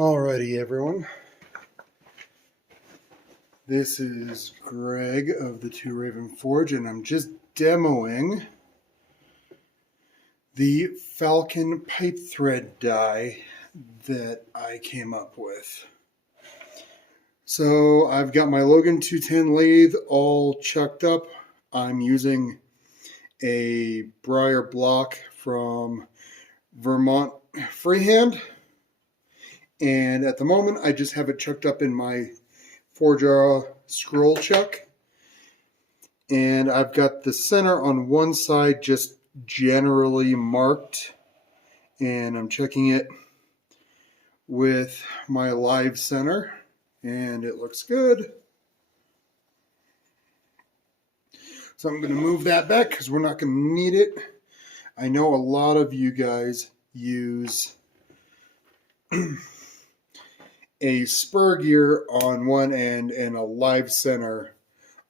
Alrighty, everyone. This is Greg of the Two Raven Forge, and I'm just demoing the Falcon Pipe Thread die that I came up with. So I've got my Logan 210 lathe all chucked up. I'm using a briar block from Vermont Freehand. And at the moment, I just have it chucked up in my Forge scroll chuck. And I've got the center on one side just generally marked. And I'm checking it with my live center. And it looks good. So I'm going to move that back because we're not going to need it. I know a lot of you guys use a spur gear on one end and a live center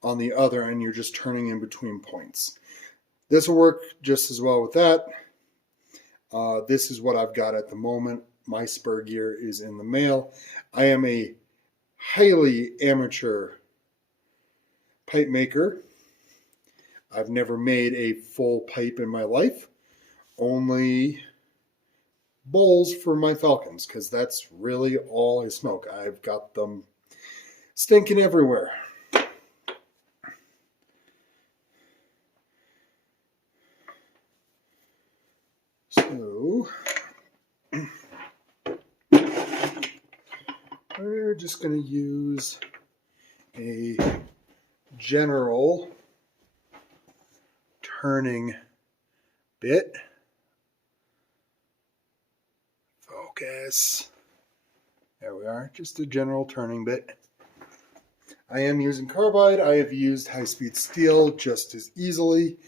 on the other, and you're just turning in between points. This will work just as well with that. This is what I've got at the moment. My spur gear is in the mail. I am a highly amateur pipe maker. I've never made a full pipe in my life. Only bowls for my Falcons, because that's really all I smoke. I've got them stinking everywhere. So we're just going to use a general turning bit. Focus. There we are, just a general turning bit. I am using carbide. I have used high-speed steel just as easily.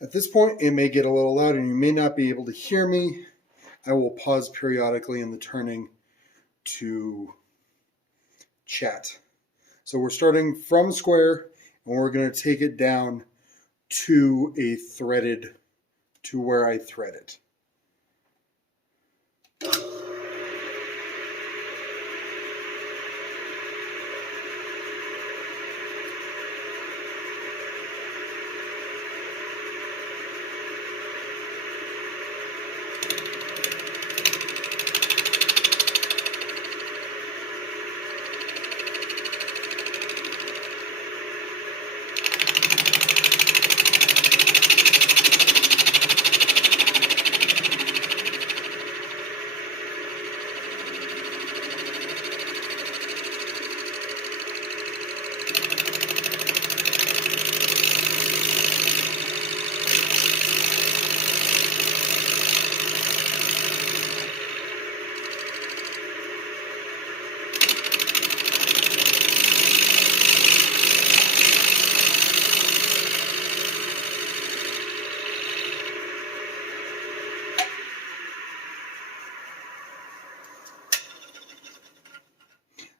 At this point, it may get a little loud and you may not be able to hear me. I will pause periodically in the turning to chat. So we're starting from square and we're going to take it down to a threaded, to where I thread it.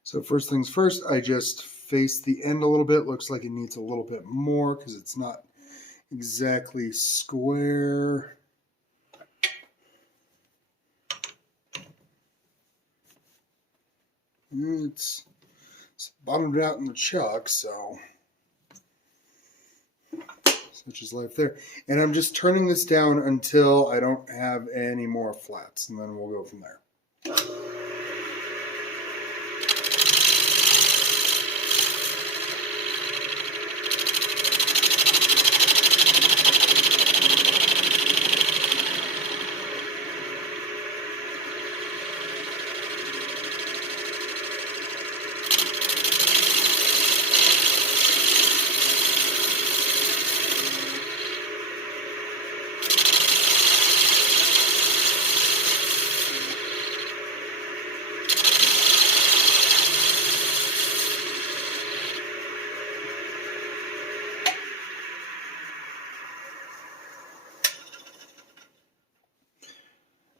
So first things first, I just face the end a little bit. Looks like it needs a little bit more because it's not exactly square. It's bottomed out in the chuck, so such is life there. And I'm just turning this down until I don't have any more flats, and then we'll go from there.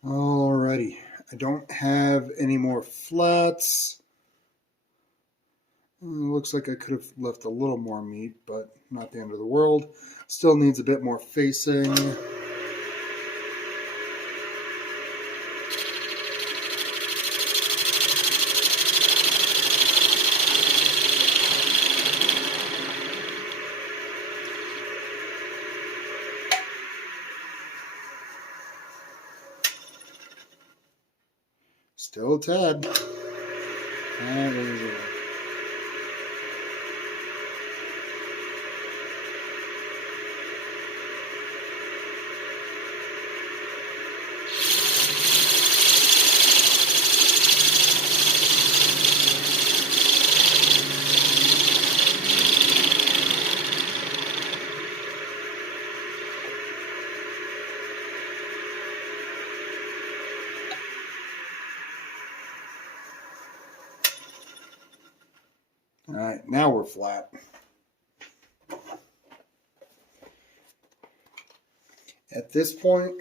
Alrighty, I don't have any more flats. Looks like I could have left a little more meat, but not the end of the world. Still needs a bit more facing. Still a tad. All right, now we're flat. At this point,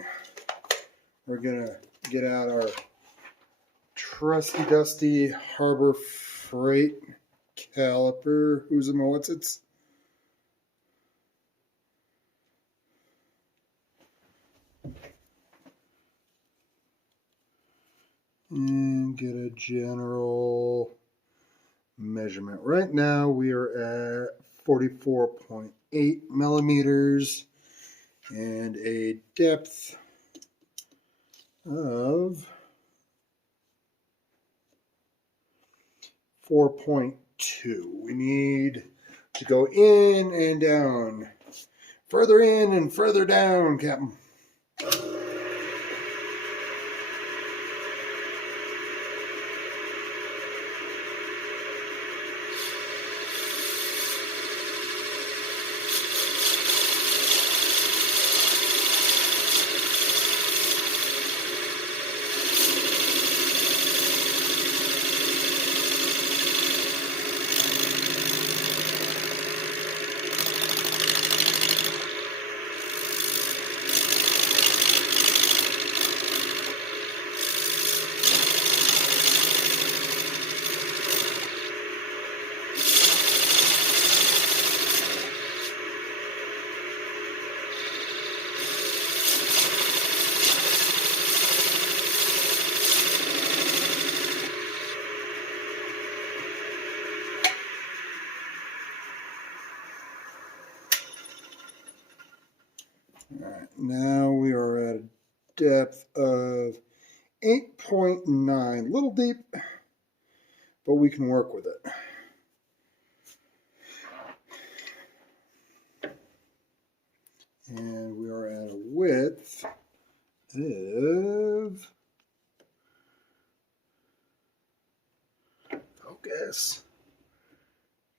we're gonna get out our trusty dusty Harbor Freight caliper. Who's a what's it's? And get a general measurement. Right now we are at 44.8 millimeters and a depth of 4.2. We need to go in and down. Further in and further down, Captain. All right, now we are at a depth of 8.9, a little deep, but we can work with it. And we are at a width of, focus,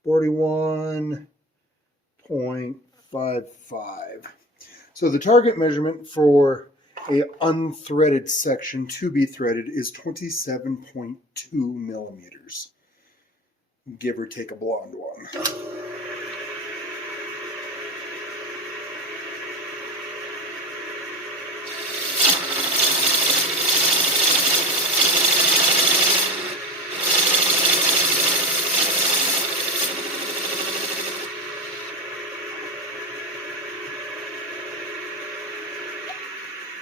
41.55. So the target measurement for a unthreaded section to be threaded is 27.2 millimeters, give or take a blonde one.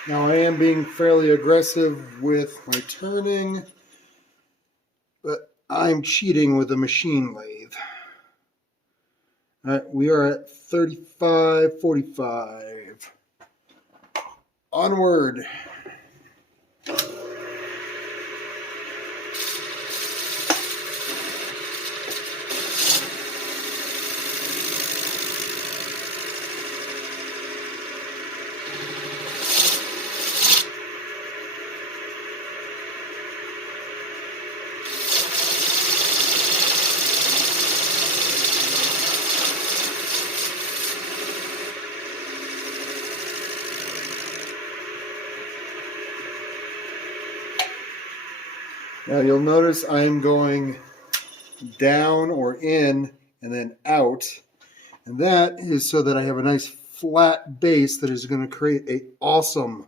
Now I am being fairly aggressive with my turning, but I'm cheating with a machine lathe. All right, we are at 35.45. Onward. Now you'll notice I'm going down or in and then out, and that is so that I have a nice flat base that is going to create an awesome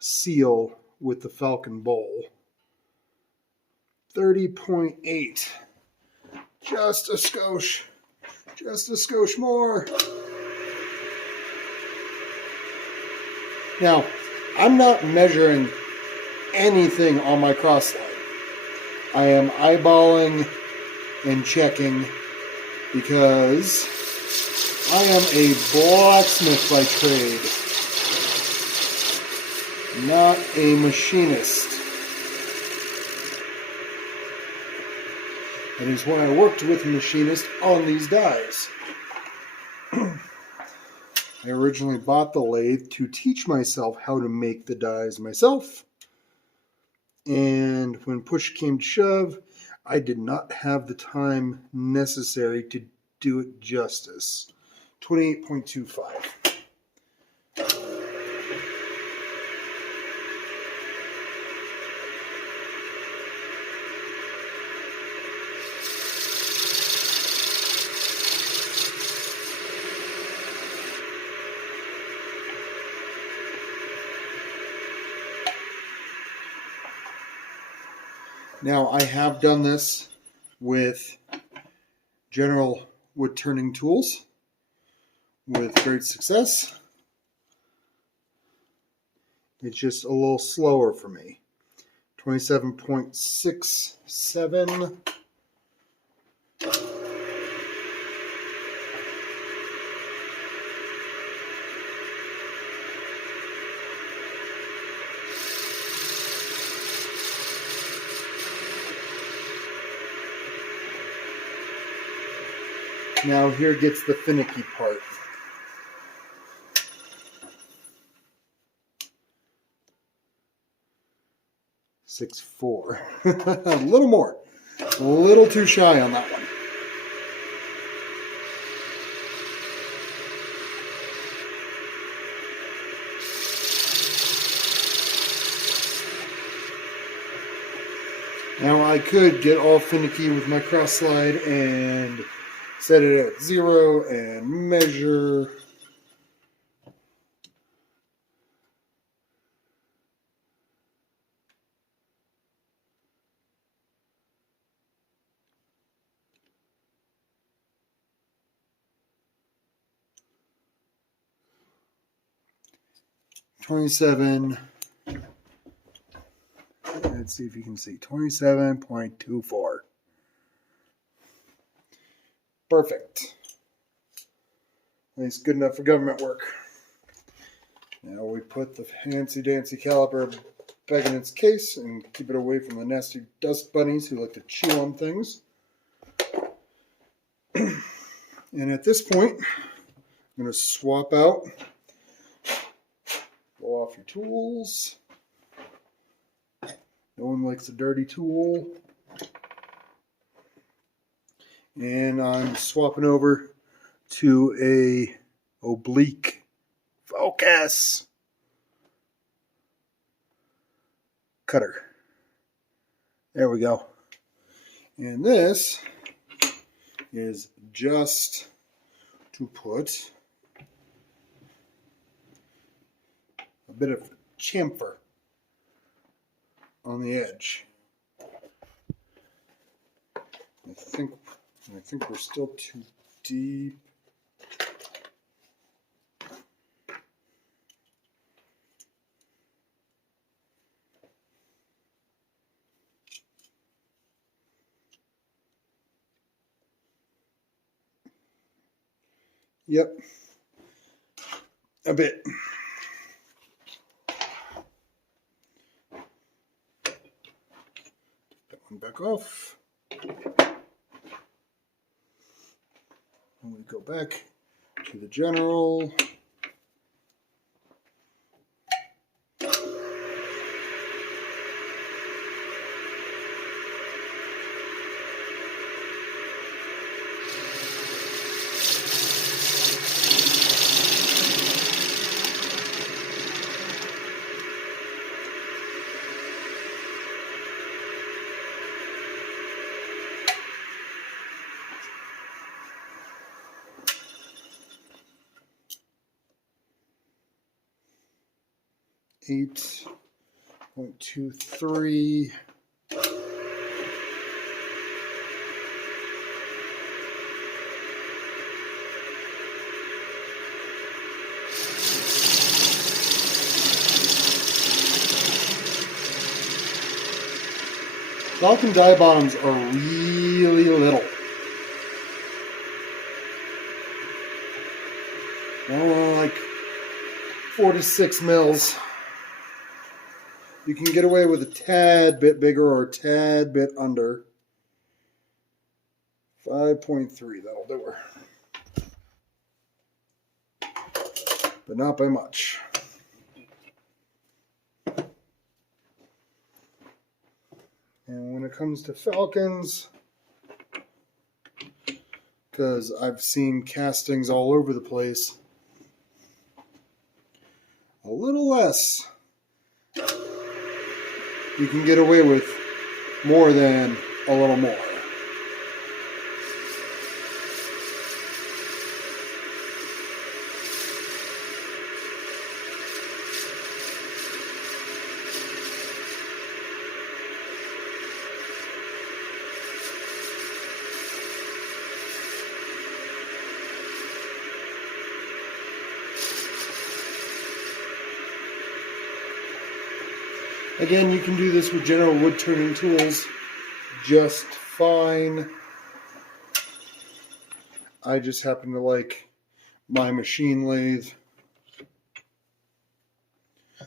seal with the Falcon bowl. 30.8. Just a skosh. Just a skosh more. Now, I'm not measuring anything on my cross slide. I am eyeballing and checking because I am a blacksmith by trade, not a machinist. That is why I worked with a machinist on these dies. I originally bought the lathe to teach myself how to make the dies myself. And when push came to shove, I did not have the time necessary to do it justice. 28.25. Now, I have done this with general wood turning tools with great success. It's just a little slower for me. 27.67. Now here gets the finicky part. .64. A little more. A little too shy on that one. Now I could get all finicky with my cross slide and set it at 0 and measure. .27. Let's see if you can see. 27.24. Perfect. Nice, good enough for government work. Now we put the fancy dancy caliper back in its case and keep it away from the nasty dust bunnies who like to chew on things. And at this point, I'm going to swap out. Blow off your tools. No one likes a dirty tool. And I'm swapping over to a oblique focus cutter. There we go. And this is just to put a bit of chamfer on the edge. I think we're still too deep. Yep, a bit. That one back off. And we go back to the general. .23. Falcon die bottoms are really little. Well, like 4 to 6 mils. You can get away with a tad bit bigger or a tad bit under. 5.3, that'll do her. But not by much. And when it comes to Falcons, because I've seen castings all over the place, a little less. You can get away with more than a little more. Again, you can do this with general wood turning tools just fine. I just happen to like my machine lathe.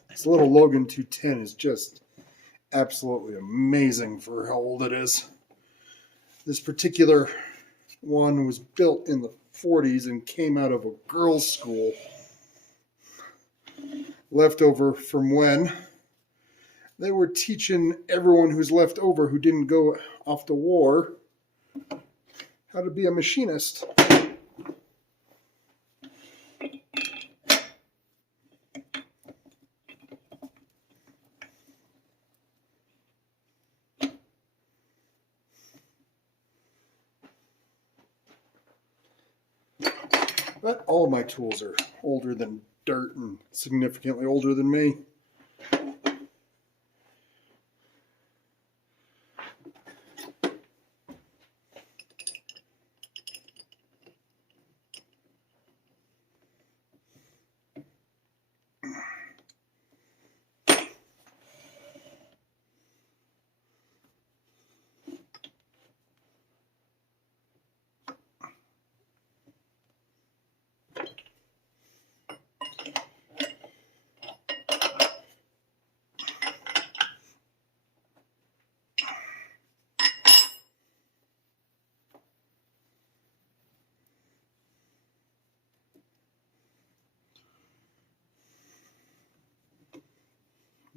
This little Logan 210 is just absolutely amazing for how old it is. This particular one was built in the 40s and came out of a girls' school. Leftover from when they were teaching everyone who's left over who didn't go off to war how to be a machinist. But all of my tools are older than dirt and significantly older than me.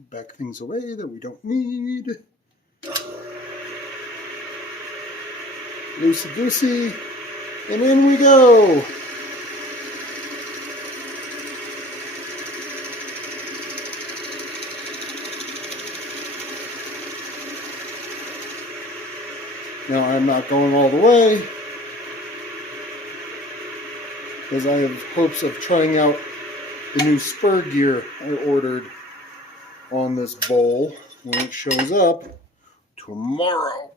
Back things away that we don't need. Loosey-goosey, and in we go. Now I'm not going all the way because I have hopes of trying out the new spur gear I ordered on this bowl when it shows up tomorrow.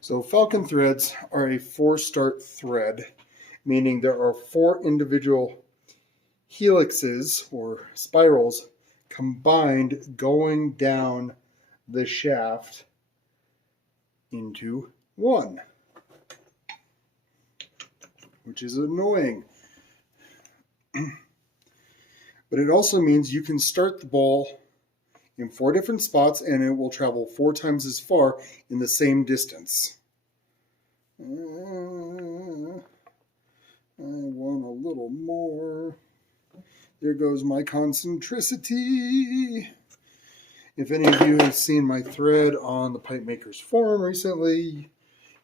So Falcon threads are a 4-start thread, meaning there are 4 individual helixes or spirals combined going down the shaft into one, which is annoying. But it also means you can start the ball in 4 different spots and it will travel 4 times as far in the same distance. I want a little more. There goes my concentricity. If any of you have seen my thread on the Pipe Makers Forum recently,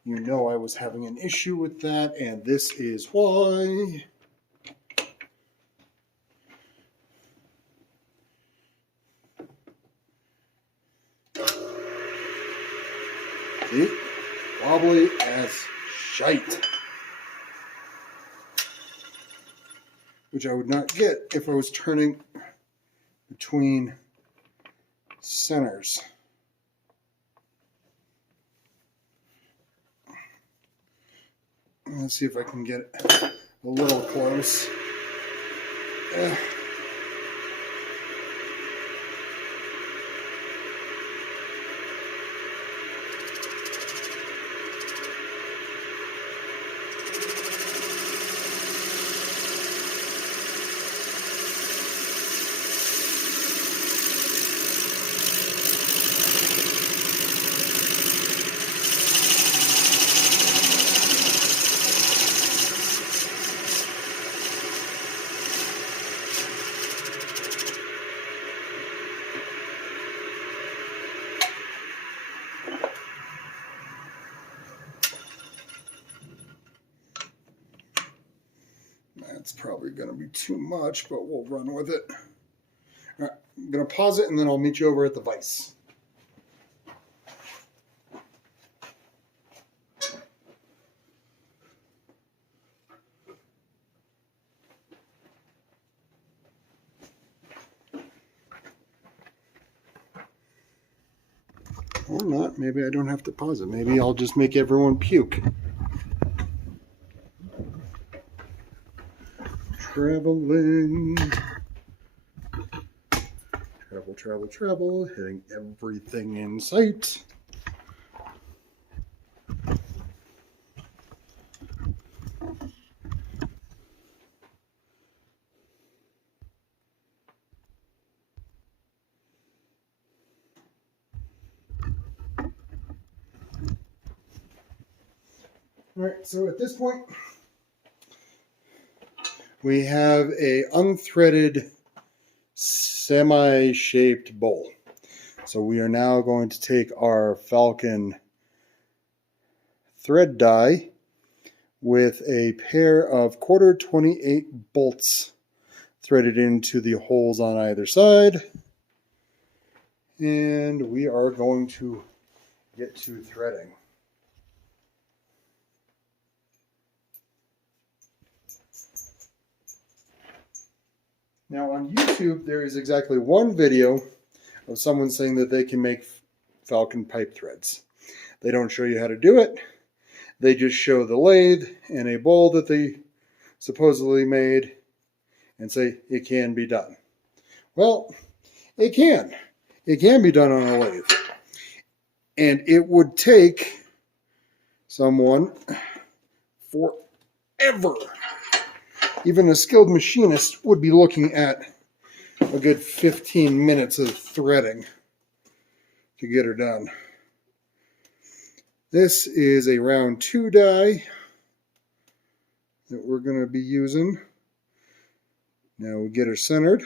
you know I was having an issue with that, and this is why. See? Wobbly as shite. Which I would not get if I was turning between centers. Let's see if I can get a little close. That's probably going to be too much, but we'll run with it. All right, I'm going to pause it, and then I'll meet you over at the vise. Or not. Maybe I don't have to pause it. Maybe I'll just make everyone puke. Traveling. Travel, travel, travel. Hitting everything in sight. All right, so at this point, we have a unthreaded semi-shaped bowl. So we are now going to take our Falcon thread die with a pair of 1/4 28 bolts threaded into the holes on either side. And we are going to get to threading. Now on YouTube, there is exactly one video of someone saying that they can make Falcon pipe threads. They don't show you how to do it. They just show the lathe and a bowl that they supposedly made and say it can be done. Well, it can. It can be done on a lathe. And it would take someone forever. Even a skilled machinist would be looking at a good 15 minutes of threading to get her done. This is a round 2 die that we're going to be using. Now we get her centered.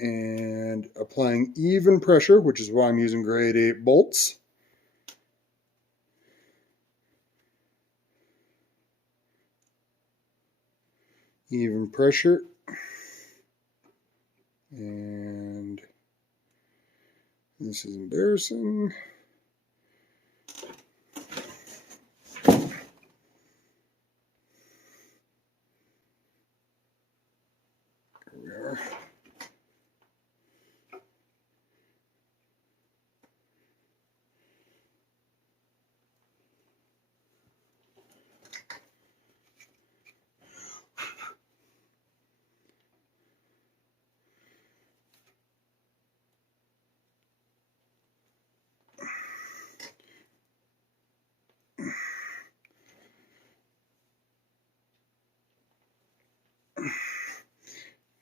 And applying even pressure, which is why I'm using grade 8 bolts. Even pressure. And this is embarrassing. Here we are.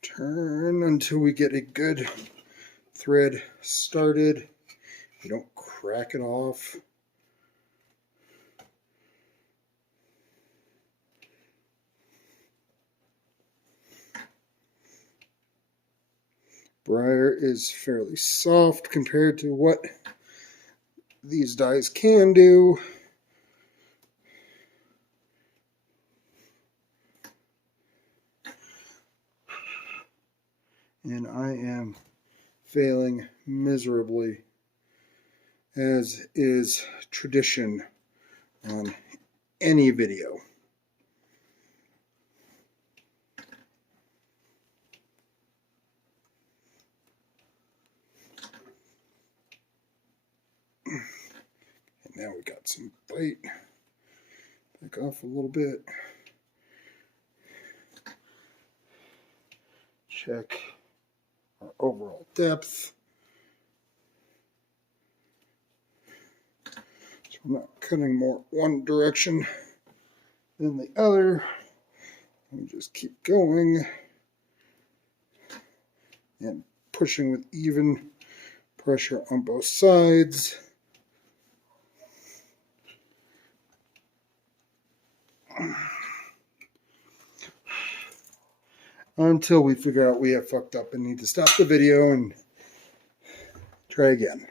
Turn until we get a good thread started. We don't crack it off. Briar is fairly soft compared to what these dies can do. And I am failing miserably, as is tradition on any video. now we got some bite. Back off a little bit. Check our overall depth. So I'm not cutting more one direction than the other. Let me just keep going and pushing with even pressure on both sides. Until we figure out we have fucked up and need to stop the video and try again.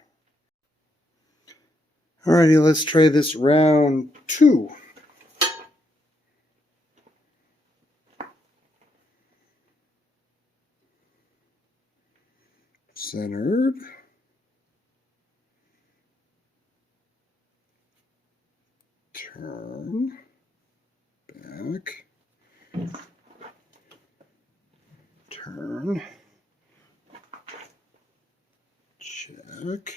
Alrighty, let's try this round 2. Centered. Turn. Back. Turn. Check.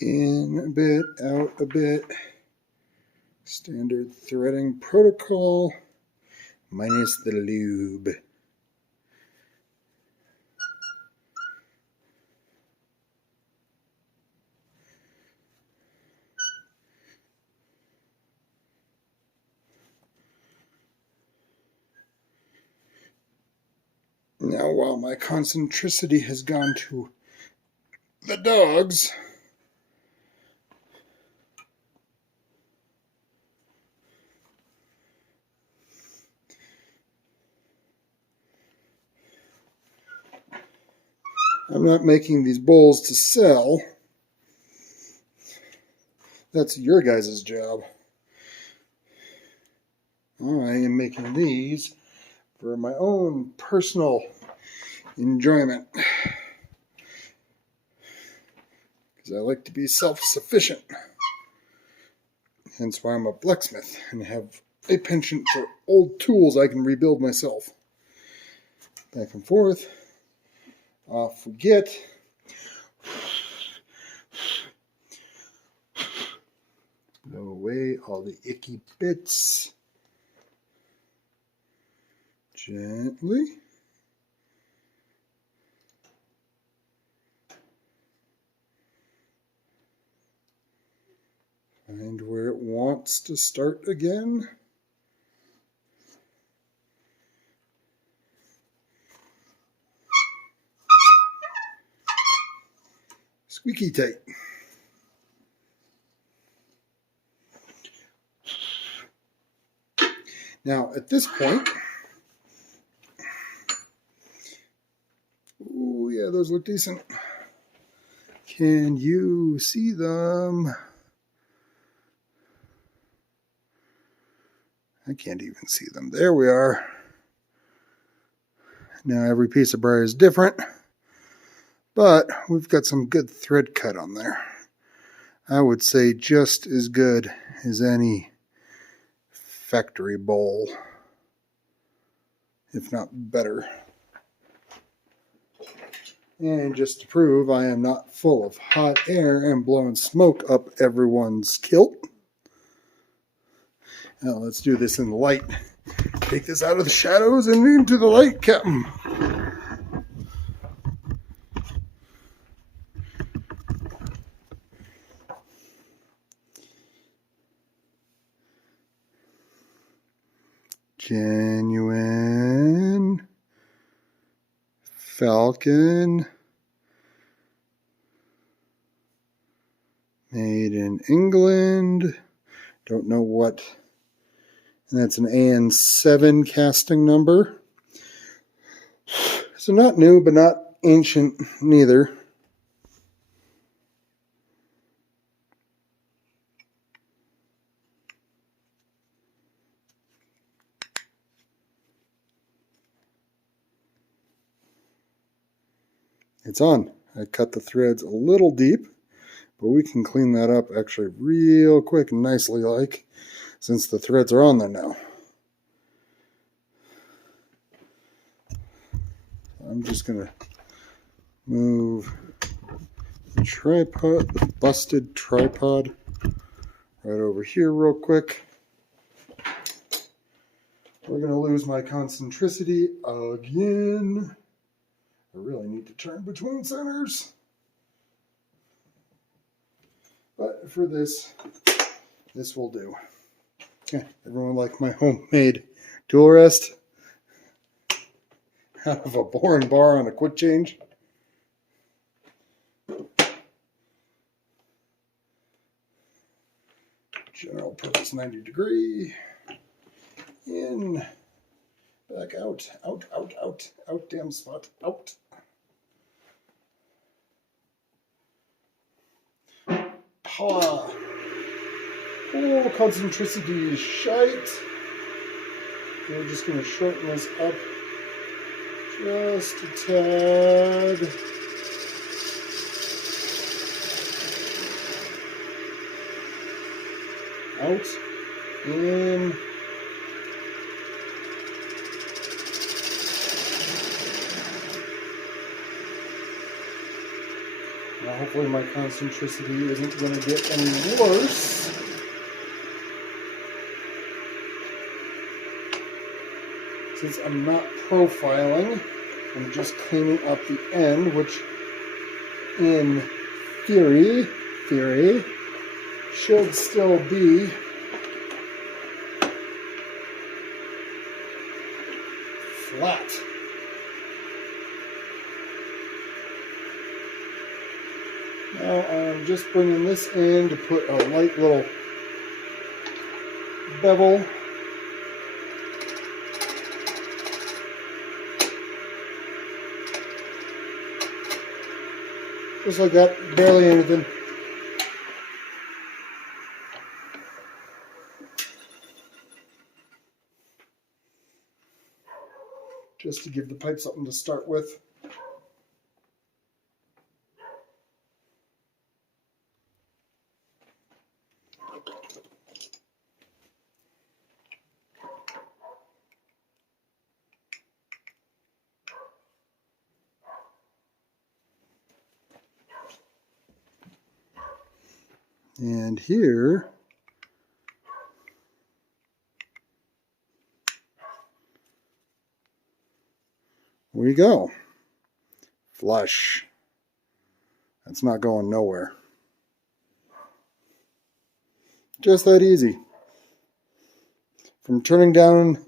In a bit, out a bit. Standard threading protocol, minus the lube. Now, while my concentricity has gone to the dogs, I'm not making these bowls to sell. That's your guys' job. I am making these for my own personal enjoyment. Because I like to be self-sufficient. Hence why I'm a blacksmith and have a penchant for old tools I can rebuild myself. Back and forth. Off we get. Blow away all the icky bits. Gently. Find where it wants to start again. Squeaky tight. Now, at this point, oh yeah, those look decent. Can you see them? I can't even see them. There we are. Now every piece of briar is different, but we've got some good thread cut on there. I would say just as good as any factory bowl, if not better. And just to prove I am not full of hot air and blowing smoke up everyone's kilt. Now let's do this in the light. Take this out of the shadows and into the light, Captain. Genuine Falcon, made in England. Don't know what. And that's an AN7 casting number. So not new, but not ancient neither. It's on. I cut the threads a little deep, but we can clean that up actually real quick and nicely, like, since the threads are on there now. I'm just going to move the tripod, the busted tripod, right over here real quick. We're going to lose my concentricity again. I really need to turn between centers. But for this will do. Yeah, everyone like my homemade tool rest out of a boring bar on a quick change. General purpose 90 degree. In, back out, out, out, out, out, damn spot, out. Power. Oh, concentricity is shite. We're just going to shorten this up just a tad. Out, in. Now hopefully my concentricity isn't going to get any worse. Since I'm not profiling, I'm just cleaning up the end, which in theory, should still be flat. Now I'm just bringing this in to put a light little bevel. Just like that, barely anything. Just to give the pipe something to start with. And here we go. Flush. That's not going nowhere. Just that easy. From turning down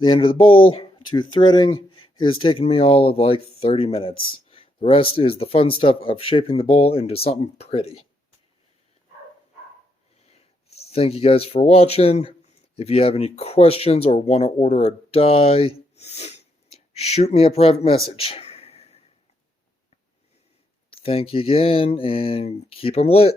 the end of the bowl to threading has taken me all of like 30 minutes. The rest is the fun stuff of shaping the bowl into something pretty. Thank you guys for watching. If you have any questions or want to order a die, shoot me a private message. Thank you again, and keep them lit.